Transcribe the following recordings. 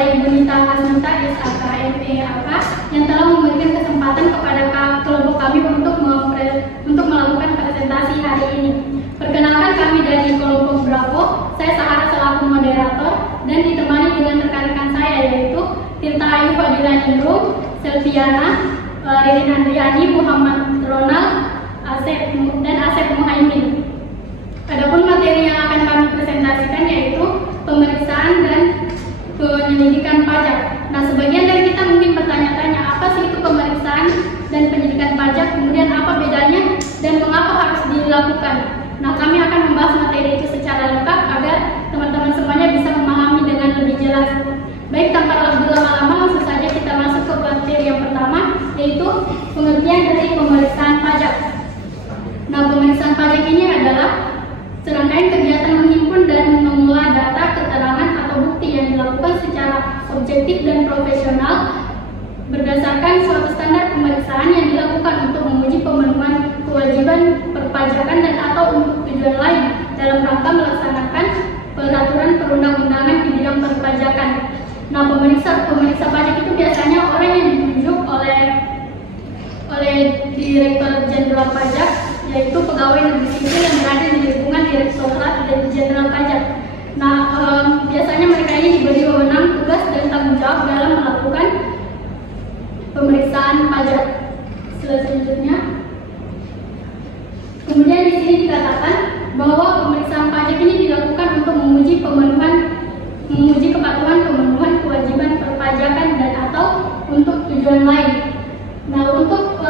saya Ibu Nita Hasnata SAK MEAK yang telah memberikan kesempatan kepada kelompok kami untuk melakukan presentasi hari ini. Perkenalkan, kami dari kelompok Bravo. Saya Sahara selaku moderator dan ditemani dengan rekan-rekan saya yaitu Tirta Ayu Fadila Ningrum, Selviana, Ririn Andriani, Muhammad Ronald, dan Asep Muhaimin. Adapun materi yang akan kami presentasikan yaitu pemeriksaan dan penyelidikan pajak. Nah, sebagian dari kita mungkin bertanya-tanya, apa sih itu pemeriksaan dan penyelidikan pajak, kemudian apa bedanya dan mengapa harus dilakukan. Nah, kami akan membahas materi itu secara lengkap agar teman-teman semuanya bisa memahami dengan lebih jelas. Baik, tanpa lebih lama-lama, langsung saja kita masuk ke materi yang pertama, yaitu pengertian dari pemeriksaan pajak. Nah, pemeriksaan pajak ini adalah serangkaian kegiatan menghimpun dan mengolah data, keterangan, atau bukti yang dilakukan secara objektif dan profesional berdasarkan suatu standar pemeriksaan yang dilakukan untuk menguji pemenuhan kewajiban perpajakan dan atau untuk tujuan lain dalam rangka melaksanakan peraturan perundang-undangan di bidang perpajakan. Nah, pemeriksa pajak itu biasanya orang yang ditunjuk oleh Direktur Jenderal Pajak, yaitu pegawai negeri sipil yang berada di lingkungan Direktorat Jenderal Pajak. Nah, biasanya mereka ini diberi wewenang, tugas, dan tanggung jawab dalam melakukan pemeriksaan pajak. Selanjutnya, kemudian di sini dikatakan bahwa pemeriksaan pajak ini dilakukan untuk menguji kepatuhan pemenuhan kewajiban perpajakan dan atau untuk tujuan lain. Nah, untuk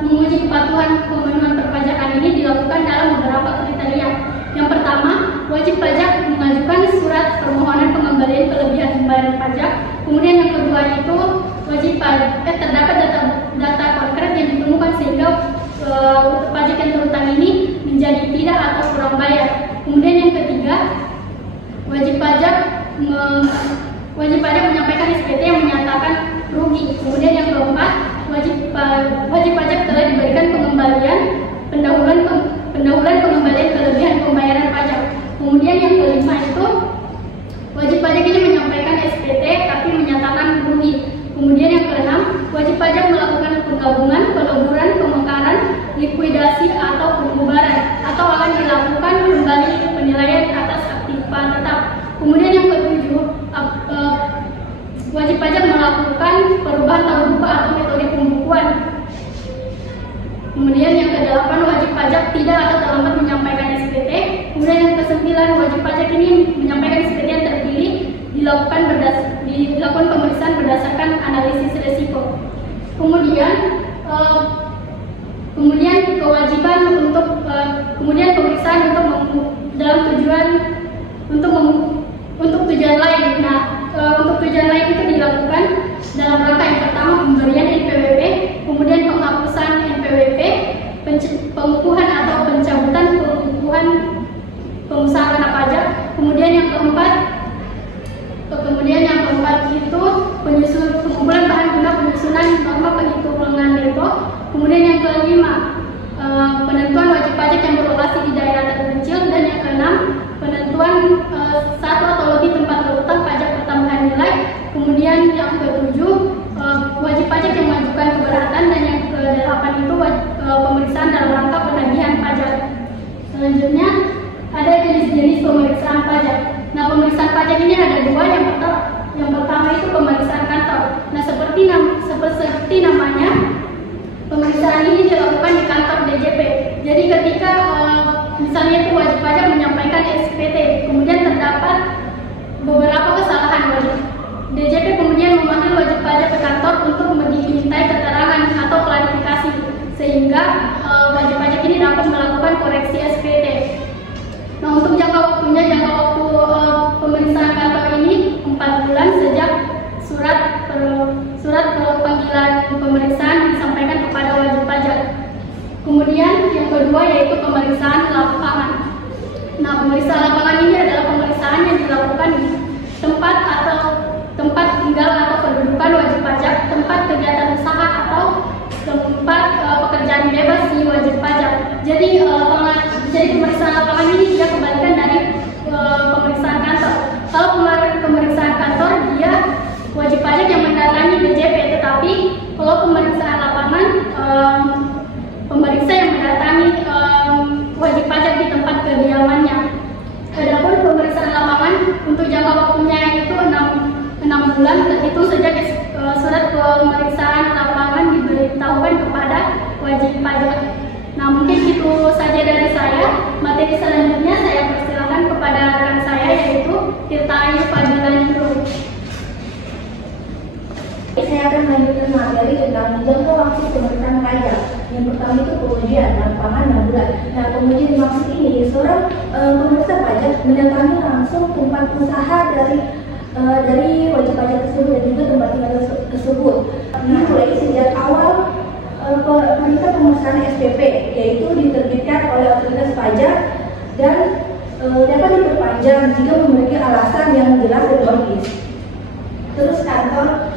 menguji kepatuhan pemenuhan perpajakan ini dilakukan dalam beberapa kriteria. Yang pertama, wajib pajak mengajukan surat permohonan pengembalian kelebihan pembayaran pajak. Kemudian yang kedua itu wajib terdapat data konkret yang ditemukan sehingga pajak yang terutang ini menjadi tidak atau kurang bayar. Kemudian yang ketiga, wajib pajak menyampaikan SPT yang menyatakan rugi. Kemudian yang keempat, wajib pajak telah diberikan pendahuluan pengembalian kelebihan pembayaran pajak. Kemudian yang kelima itu wajib pajak ini menyampaikan SPT tapi menyatakan rugi. Kemudian yang keenam, wajib pajak melakukan penggabungan, peleburan, pemekaran, likuidasi atau pembubaran atau akan dilakukan kembali penilaian atas aktiva tetap. Kemudian yang ketujuh, wajib pajak melakukan perubahan tahun buka atau metode pembukuan. Kemudian yang kedelapan, wajib pajak tidak atau terlambat menyampaikan SPT. Kemudian yang kesembilan, wajib pajak ini menyampaikan SPT yang terpilih dilakukan pemeriksaan berdasarkan analisis risiko. Kemudian kewajiban kemudian pemeriksaan dalam tujuan untuk tujuan lain. Nah, untuk tujuan lain itu dilakukan dalam rangka yang pertama pemberian NPWP, kemudian penghapusan NPWP, pengukuhan atau pencabutan pengukuhan pengusaha kena pajak. Kemudian yang keempat itu pengumpulan bahan guna penyusunan norma penghitungan depo. Kemudian yang kelima, penentuan wajib pajak yang berlokasi di daerah terpencil. Dan yang keenam, penentuan satu atau lebih tempat berutang pajak pertambahan nilai. Kemudian yang ketujuh, wajib pajak yang mengajukan keberatan. Dan yang kedelapan itu pemeriksaan dalam rangka penagihan pajak. Selanjutnya ada jenis-jenis pemeriksaan pajak. Nah, pemeriksaan pajak ini ada dua. Yang pertama itu pemeriksaan kantor. Nah, seperti namanya, pemeriksaan ini dilakukan di kantor DJP. Jadi ketika misalnya itu wajib pajak menyampaikan SPT, kemudian terdapat beberapa kesalahan, wajib DJP kemudian memanggil wajib pajak ke kantor untuk dimintai keterangan atau klarifikasi, sehingga wajib pajak ini dapat melakukan koreksi SPT. Nah, untuk jangka waktu pemeriksaan kantor ini 4 bulan sejak surat panggilan pemeriksaan disampaikan kepada wajib pajak. Kemudian yang kedua yaitu pemeriksaan lapangan. Nah, pemeriksaan lapangan ini adalah pemeriksaan yang dilakukan di tempat tinggal atau kedudukan wajib pajak, tempat kegiatan usaha atau tempat pekerjaan bebas di wajib pajak. Jadi pemeriksaan lapangan ini dia kebalikan dari pemeriksaan kantor. Kalau pemeriksaan kantor dia kediamannya. Adapun pemeriksaan lapangan untuk jangka waktunya itu 6 bulan, itu sejak surat pemeriksaan lapangan diberitahukan kepada wajib pajak. Nah, mungkin itu saja dari saya. Materi selanjutnya saya persilakan kepada rekan saya, yaitu Tirta Ayu Fadila Nurul. Saya akan melanjutkan materi tentang jangka waktu pemeriksaan pajak. Yang pertama itu pengujian lapangan 6 bulan. Nah, pengujian dimaksud ini seorang pemeriksa pajak mendatangi langsung tempat usaha dari wajib pajak tersebut dan juga tempat tinggal tersebut. Mulai sejak awal perintah pemeriksaan SPP, yaitu diterbitkan oleh otoritas pajak dan dapat diperpanjang jika memiliki alasan yang jelas dan logis. Terus kantor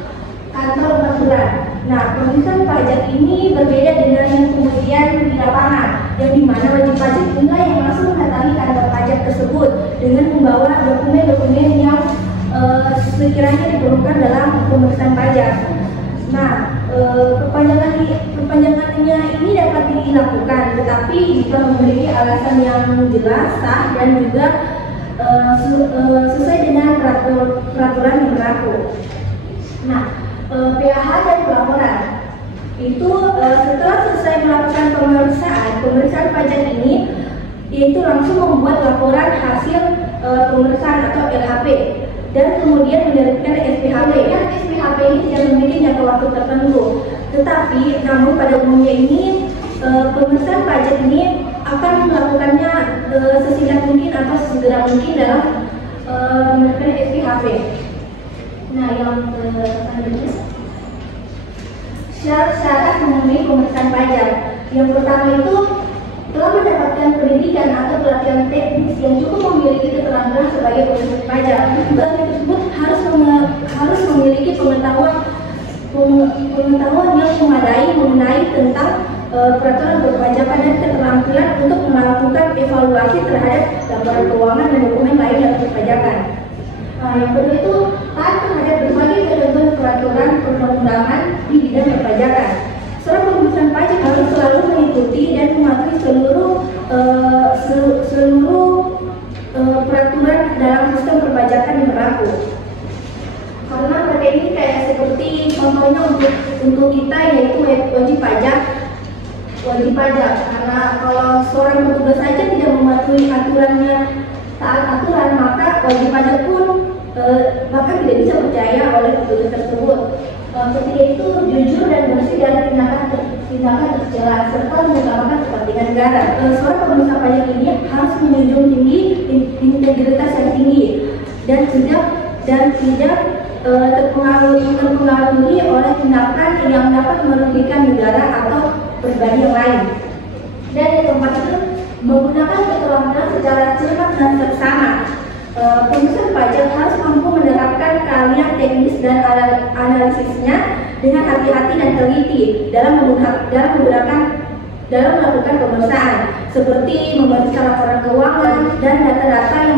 peraturan. Nah, pemeriksaan pajak ini berbeda dengan yang kemudian di lapangan, yang dimana wajib pajak inilah yang langsung mendatangi kantor pajak tersebut dengan membawa dokumen-dokumen yang sekiranya diperlukan dalam pemeriksaan pajak. Nah, perpanjangannya ini dapat dilakukan, tetapi jika memiliki alasan yang jelas, sah, dan juga sesuai dengan peraturan yang berlaku. Nah, PAH dan pelaporan itu setelah selesai melakukan pemeriksaan pajak ini, yaitu langsung membuat laporan hasil pemeriksaan atau LHP dan kemudian menerbitkan SPHP. Yang SPHP ini tidak memiliki jangka waktu tertentu, tetapi namun pada umumnya ini pemeriksaan pajak ini akan melakukannya sesingkat mungkin atau segera mungkin dalam menerbitkan SPHP. Nah, yang selanjutnya syarat memenuhi pemeriksaan pajak. Yang pertama itu telah mendapatkan pendidikan atau pelatihan teknis yang cukup memiliki keterampilan sebagai pemeriksa pajak. Pelatihan tersebut harus memiliki pengetahuan yang memadai mengenai tentang peraturan perpajakan dan keterampilan untuk melakukan evaluasi terhadap laporan keuangan dan dokumen lain dalam perpajakan. Nah, yang kedua itu taat terhadap berbagai ketentuan peraturan perundang-undangan di bidang perpajakan. Seorang pemeriksaan pajak harus selalu mengikuti dan mematuhi seluruh peraturan dalam sistem perpajakan yang berlaku. Karena pada ini kayak seperti contohnya untuk kita yaitu wajib pajak. Karena kalau seorang petugas saja tidak mematuhi aturannya, taat aturan, maka wajib pajak pun bahkan tidak bisa percaya oleh petugas tersebut. Ketiga itu jujur dan bersih dalam tindakan tercela serta mengutamakan kepentingan negara. Seorang pemeriksa pajak ini harus menjunjung tinggi integritas yang tinggi dan tidak terpengaruhi oleh tindakan yang dapat merugikan negara atau pribadi yang lain. Dan yang keempat itu menggunakan keterampilan secara cermat dan seksama. Pemeriksaan pajak harus mampu menerapkan keahlian teknis dan analisisnya dengan hati-hati dan teliti dalam melakukan pemeriksaan, seperti memeriksa laporan keuangan dan data-data yang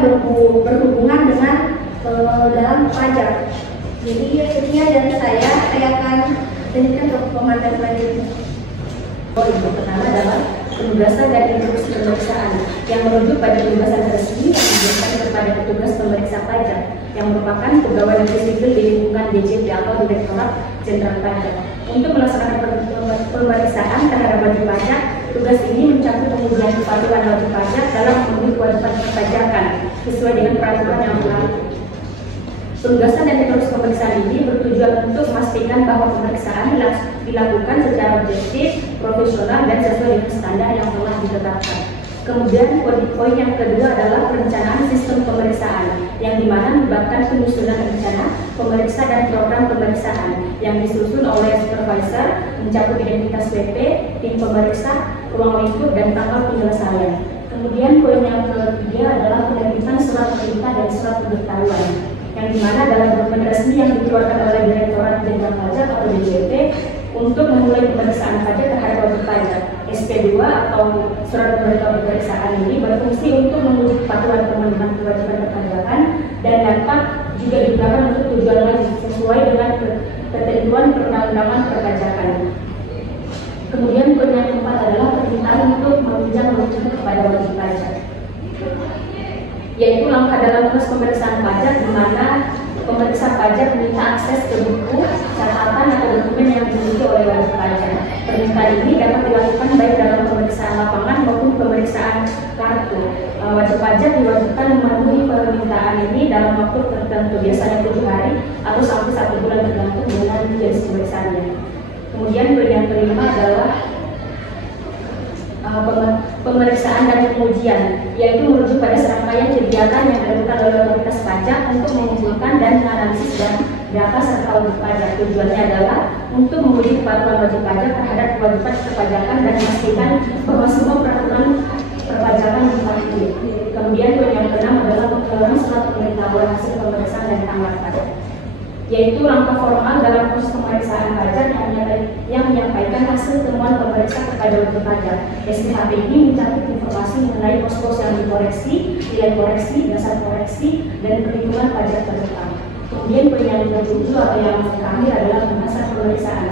berhubungan dengan dalam pajak. Jadi sekian dari saya akan lanjutkan ke pemateri selanjutnya. Yang pertama adalah penugasan dan instruksi pemeriksaan yang merujuk pada penugasan resmi yang diberikan kepada petugas pemeriksa pajak yang merupakan pegawai negeri sipil di lingkungan DJP atau Direktorat Jenderal Pajak. Untuk melaksanakan pemeriksaan terhadap wajib pajak, tugas ini mencakup pengujian kepatuhan wajib pajak dalam memenuhi kewajiban perpajakan sesuai dengan peraturan yang berlaku. Penugasan dan instruksi pemeriksaan ini bertujuan untuk memastikan bahwa pemeriksaan dilakukan secara objektif, profesional, dan sesuai dengan standar yang telah ditetapkan. Kemudian poin yang kedua adalah perencanaan sistem pemeriksaan, yang dimana melibatkan penyusunan rencana pemeriksa dan program pemeriksaan yang disusun oleh supervisor, mencakup identitas PP, tim pemeriksa, ruang lingkup, dan tanggal penyelesaian. Kemudian poin yang ketiga adalah penerbitan surat perintah dan surat pemberitahuan, yang dimana dalam dokumen resmi yang dikeluarkan oleh Direktorat Jenderal Pajak atau DJP untuk memulai pemeriksaan pajak terhadap wajib pajak. SP2 atau surat pemberitahuan pemeriksaan ini berfungsi untuk menguji kepatuhan pemenuhan kewajiban perpajakan dan dapat juga digunakan untuk tujuan lain sesuai dengan ketentuan perundang-undangan perpajakan. Kemudian poin yang keempat adalah permintaan untuk meminjam kepada wajib pajak. yaitu langkah dalam proses pemeriksaan pajak di mana pemeriksa pajak meminta akses ke buku, catatan atau dokumen yang dimiliki oleh wajib pajak. Permintaan ini dapat dilakukan baik dalam pemeriksaan lapangan maupun pemeriksaan kartu. Wajib pajak diwajibkan memenuhi permintaan ini dalam waktu tertentu, biasanya 7 hari atau sampai 1 bulan tergantung dengan jenis pemeriksaannya. Kemudian yang kelima adalah pemeriksaan dan pengujian, yaitu merujuk pada serangkaian kegiatan yang dilakukan oleh otoritas pajak untuk mengumpulkan dan menganalisis data serta wajib pajak. Tujuannya adalah untuk menguji kepatuhan wajib pajak terhadap kewajiban perpajakan dan memastikan bahwa semua peraturan perpajakan dipatuhi. Kemudian yang keenam adalah pengeluaran surat pemberitahuan hasil pemeriksaan dan tanggapan, yaitu langkah formal dalam proses pemeriksaan pajak yang menyampaikan hasil temuan pemeriksa kepada wajib pajak. SPHP ini mencakup informasi mengenai pos-pos yang dikoreksi, nilai koreksi, dasar koreksi, dan perhitungan pajak ke depan. Kemudian yang ke-7 atau yang terakhir adalah pembahasan pemeriksaan,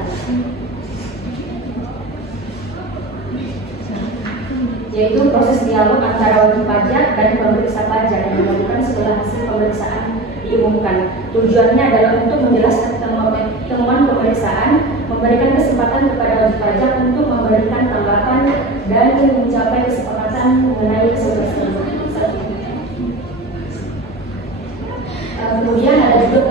yaitu proses dialog antara wajib pajak dan pemeriksa pajak yang dilakukan setelah hasil pemeriksaan diumumkan. Tujuannya adalah untuk menjelaskan temuan pemeriksaan, memberikan kesempatan kepada wajib pajak untuk memberikan tanggapan dan mencapai kesepakatan mengenai hasil tersebut. Kemudian ada juga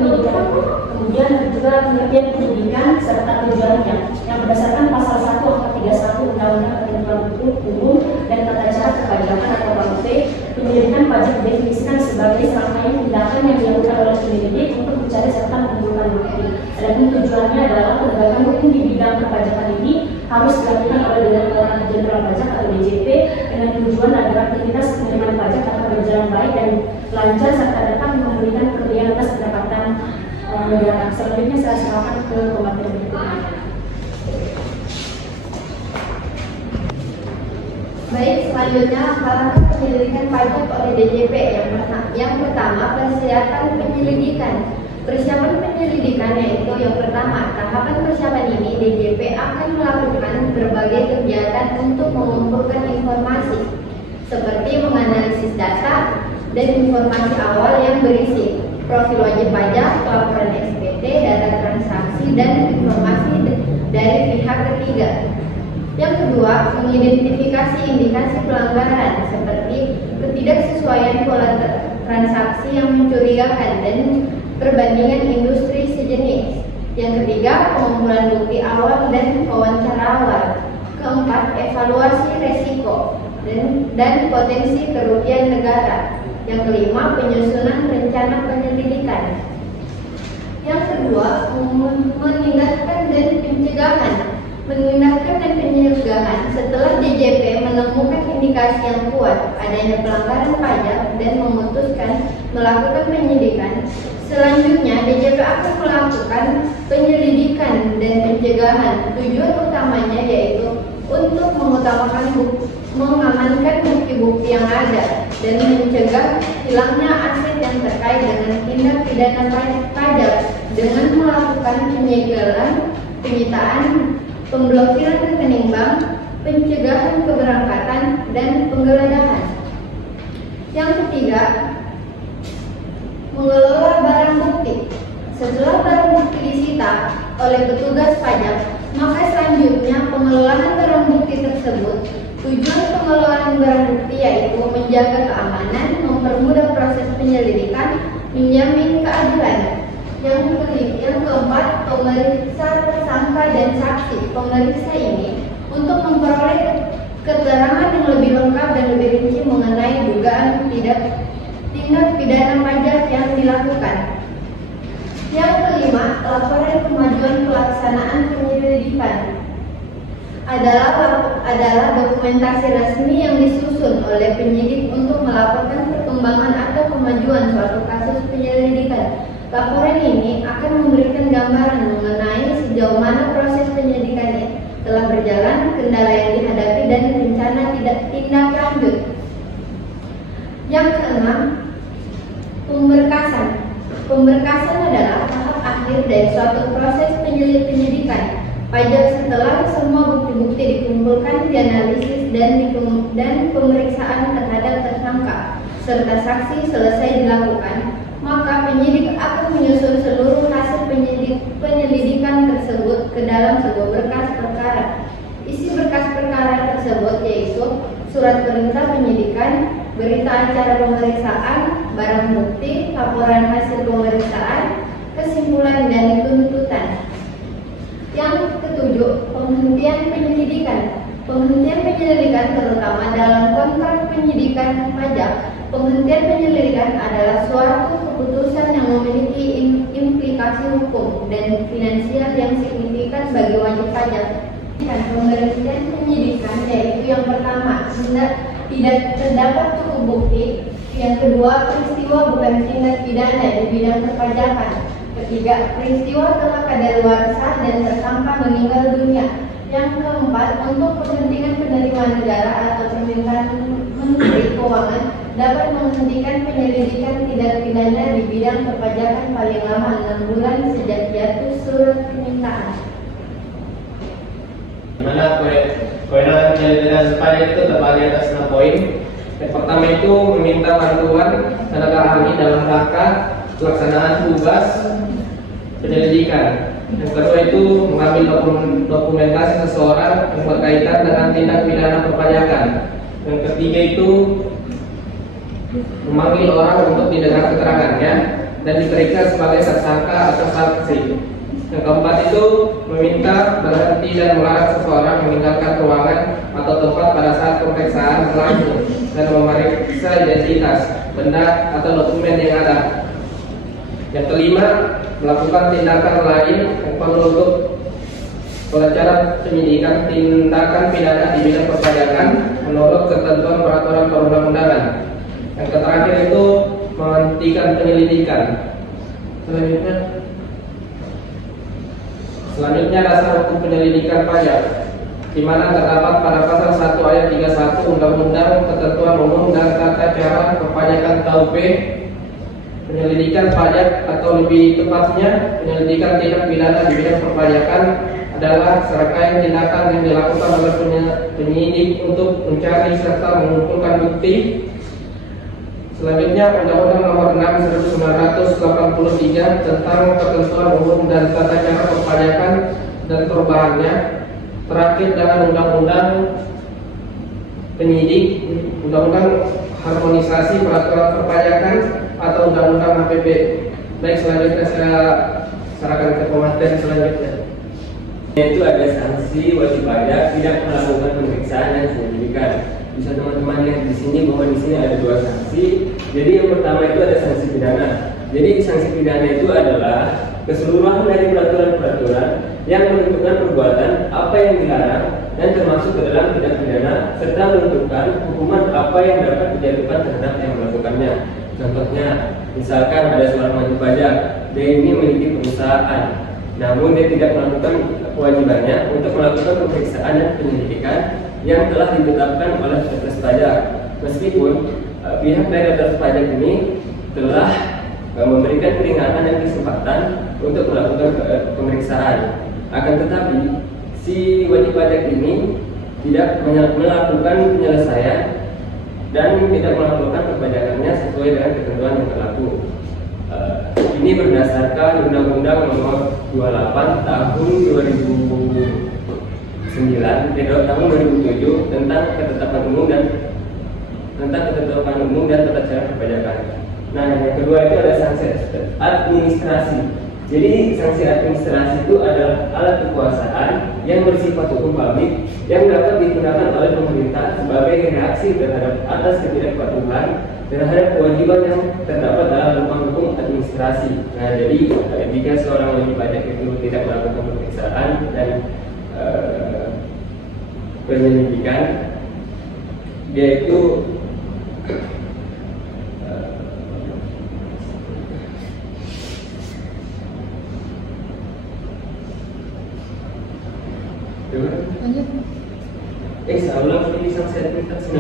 pengertian penyidikan serta tujuannya yang berdasarkan pasal 1 angka 31 Undang-Undang Ketentuan Hukum Umum dan Tata Cara Perpajakan atau KUHP. Penyidikan pajak didefinisikan sebagai serangkaian tindakan yang dilakukan oleh penyelidik untuk mencari serta mengumpulkan bukti. Adapun tujuannya adalah penegakan hukum di bidang perpajakan ini harus dilakukan oleh Direktorat Jenderal Pajak atau DJP dengan tujuan agar aktivitas penerimaan pajak dapat berjalan baik dan lancar serta dapat memberikan kerugian atas pendapatan negara. Selanjutnya saya serahkan ke pemateri berikutnya. Baik, selanjutnya langkah penyelidikan pajak oleh DJP. Yang pertama, persiapan penyelidikan. Persiapan penyelidikan yaitu yang pertama, tahapan persiapan ini DJP akan melakukan berbagai kegiatan untuk mengumpulkan informasi seperti menganalisis data dan informasi awal yang berisi profil wajib pajak, laporan SPT, data transaksi, dan informasi dari pihak ketiga. Yang kedua, mengidentifikasi indikasi pelanggaran seperti ketidaksesuaian pola transaksi yang mencurigakan dan perbandingan industri sejenis. Yang ketiga, pengumpulan bukti awal dan wawancara awal. Keempat, evaluasi resiko dan potensi kerugian negara. Yang kelima, penyusunan rencana penyelidikan. Yang kedua, menindakkan dan pencegahan. Menindakkan dan pencegahan setelah DJP menemukan indikasi yang kuat adanya pelanggaran pajak dan memutuskan melakukan penyidikan. Selanjutnya, DJP akan melakukan penyelidikan dan pencegahan. Tujuan utamanya yaitu untuk mengamankan bukti-bukti yang ada dan mencegah hilangnya aset yang terkait dengan tindak pidana pajak dengan melakukan penyegelan, penyitaan, pemblokiran rekening bank, pencegahan keberangkatan, dan penggeledahan. Yang ketiga, mengelola barang bukti. Setelah barang bukti disita oleh petugas pajak, maka selanjutnya pengelolaan barang bukti tersebut. Tujuan pengelolaan barang bukti yaitu menjaga keamanan, mempermudah proses penyelidikan, menjamin keadilan. Yang keempat, pemeriksa tersangka dan saksi. Pemeriksa ini untuk memperoleh keterangan yang lebih lengkap dan lebih rinci mengenai dugaan tindak pidana pajak yang dilakukan. Yang kelima, laporan kemajuan pelaksanaan penyelidikan adalah dokumentasi resmi yang disusun oleh penyidik untuk melaporkan perkembangan atau kemajuan suatu kasus penyelidikan. Laporan ini akan memberikan gambaran mengenai sejauh mana proses penyidikan telah berjalan, kendala yang dihadapi, dan rencana tindak lanjut. Yang keenam, pemberkasan. Pemberkasan adalah tahap akhir dari suatu proses penyelidikan pajak setelah semua bukti-bukti dikumpulkan, dianalisis, dan pemeriksaan terhadap tersangka. serta saksi selesai dilakukan, maka penyidik akan menyusun seluruh hasil penyelidikan tersebut ke dalam sebuah berkas perkara. Isi berkas perkara tersebut yaitu surat perintah penyidikan, berita acara pemeriksaan, barang bukti, laporan hasil pemeriksaan, kesimpulan dan tuntutan. Yang ketujuh, penghentian penyelidikan. Penghentian penyelidikan terutama dalam kontrak penyidikan pajak. Penghentian penyelidikan adalah suatu keputusan yang memiliki implikasi hukum dan finansial yang signifikan bagi wajib pajak. Pemberhentian penyidikan yaitu yang pertama, tidak terdapat cukup bukti. Yang kedua, peristiwa bukan tindak pidana di bidang perpajakan. Ketiga, peristiwa telah kadaluarsa dan tersangka meninggal dunia. Yang keempat, untuk kepentingan penerimaan negara atau permintaan Menteri Keuangan dapat menghentikan penyelidikan tindak pidana di bidang perpajakan paling lama 6 bulan sejak jatuh surat permintaan. Dimana kewenangan penyelidikan pajak itu terbagi atas 6 poin. Yang pertama itu meminta bantuan tenaga ahli dalam rangka pelaksanaan tugas penyelidikan. Yang kedua itu mengambil dokumentasi seseorang yang berkaitan dengan tindak pidana perpajakan. Yang ketiga itu memanggil orang untuk didengar keterangannya dan diperiksa sebagai tersangka atau saksi. Yang keempat itu meminta berhenti dan melarang seseorang meninggalkan ruangan atau tempat pada saat pemeriksaan berlangsung dan memeriksa identitas, benda atau dokumen yang ada. Yang kelima, melakukan tindakan lain yang perlu untuk pelacaran penyidikan tindakan pidana di bidang perpajakan menurut ketentuan peraturan perundang-undangan. Yang terakhir itu menghentikan penyelidikan. Selanjutnya dasar hukum penyelidikan pajak, di mana terdapat pada pasal 1 ayat 31 Undang-Undang Ketentuan Umum dan Tata Cara Perpajakan KUP. Penyelidikan pajak atau lebih tepatnya penyelidikan tindak pidana di bidang perpajakan adalah serangkaian tindakan yang dilakukan oleh penyidik untuk mencari serta mengumpulkan bukti. Selanjutnya Undang-Undang Nomor 6 1983 tentang Ketentuan Umum dan Tata Cara Perpajakan dan perubahannya. Terakhir dengan Undang-Undang Penyidik, Undang-Undang Harmonisasi Peraturan Perpajakan atau Undang-Undang HPP. Baik, selanjutnya saya serahkan ke pemateri selanjutnya. Itu ada sanksi wajib pajak tidak melakukan pemeriksaan dan penyelidikan. Bisa teman-teman lihat di sini bahwa di sini ada 2 sanksi. Jadi yang pertama itu ada sanksi pidana. Jadi sanksi pidana itu adalah keseluruhan dari peraturan-peraturan yang menentukan perbuatan apa yang dilarang dan termasuk ke dalam tindak pidana serta menentukan hukuman apa yang dapat dijatuhkan terhadap yang melakukannya. Contohnya, misalkan ada seorang wajib pajak, dia ini memiliki perusahaan, namun dia tidak melakukan kewajibannya untuk melakukan pemeriksaan dan penyelidikan yang telah ditetapkan oleh otoritas pajak. Meskipun pihak dari otoritas pajak ini telah memberikan peringatan dan kesempatan untuk melakukan pemeriksaan, akan tetapi si wajib pajak ini tidak melakukan penyelesaian dan tidak melakukan perpajakannya sesuai dengan ketentuan yang berlaku. Ini berdasarkan Undang-Undang Nomor 28 Tahun 2009 tahun 2007 tentang ketetapan umum dan tata cara perpajakan. Nah, yang kedua itu ada sanksi administrasi. Jadi sanksi administrasi itu adalah alat kekuasaan yang bersifat hukum publik yang dapat digunakan oleh pemerintah sebagai reaksi terhadap atas ketidakpatuhan terhadap kewajiban yang terdapat dalam hukum administrasi. Nah, jadi jika seorang wajib pajak itu tidak melakukan pemeriksaan dan penyelidikan, dia itu saya ulang ini sanksi administrasi.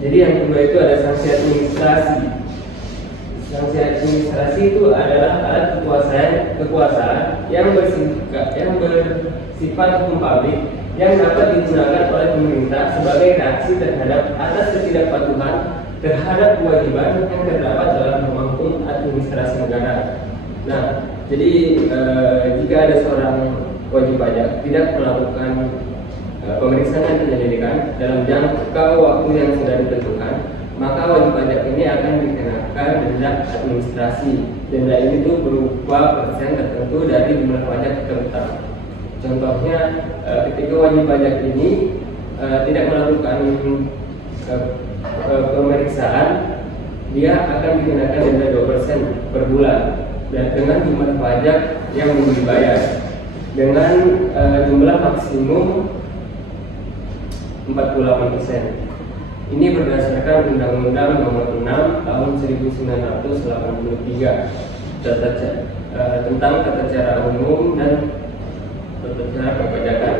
Jadi yang kedua itu ada sanksi administrasi. Sanksi administrasi itu adalah alat kekuasaan yang bersifat hukum publik yang dapat digunakan oleh pemerintah sebagai reaksi terhadap atas ketidakpatuhan terhadap kewajiban yang terdapat dalam norma hukum administrasi negara. Nah, jadi jika ada seorang wajib pajak tidak melakukan pemeriksaan dan penyelidikan dalam jangka waktu yang sudah ditentukan, maka wajib pajak ini akan dikenakan denda administrasi. Denda ini tuh berupa persen tertentu dari jumlah pajak terutama. Contohnya, ketika wajib pajak ini tidak melakukan pemeriksaan, dia akan dikenakan denda 2% per bulan dan dengan jumlah pajak yang dibayar dengan jumlah maksimum 48%. Ini berdasarkan Undang-Undang Nomor 6 Tahun 1983 tentang tata cara umum dan tata cara perpajakan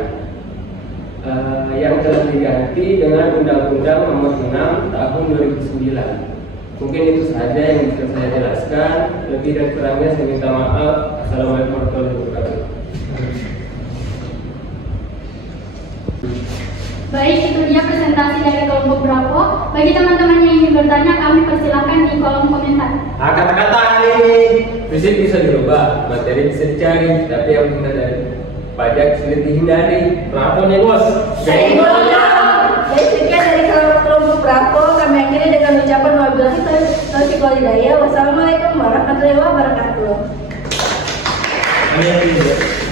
yang telah diganti dengan Undang-Undang Nomor 6 Tahun 2009. Mungkin itu saja yang bisa saya jelaskan. Lebih dan kurangnya saya minta maaf. Assalamualaikum warahmatullahi wabarakatuh. Baik, itu dia presentasi dari kelompok Bravo. Bagi teman-teman yang ingin bertanya, kami persilahkan di kolom komentar. Kata-kata hari ini fisik bisa dirubah, materi bisa dicari, tapi yang penting dari pajak sulit dihindari. Bravo nih bos. Baik, sekian dari kelompok Bravo. Kami akhiri dengan ucapan wabillahi taufiq wal hidayah. Wassalamualaikum warahmatullahi wabarakatuh. Amin.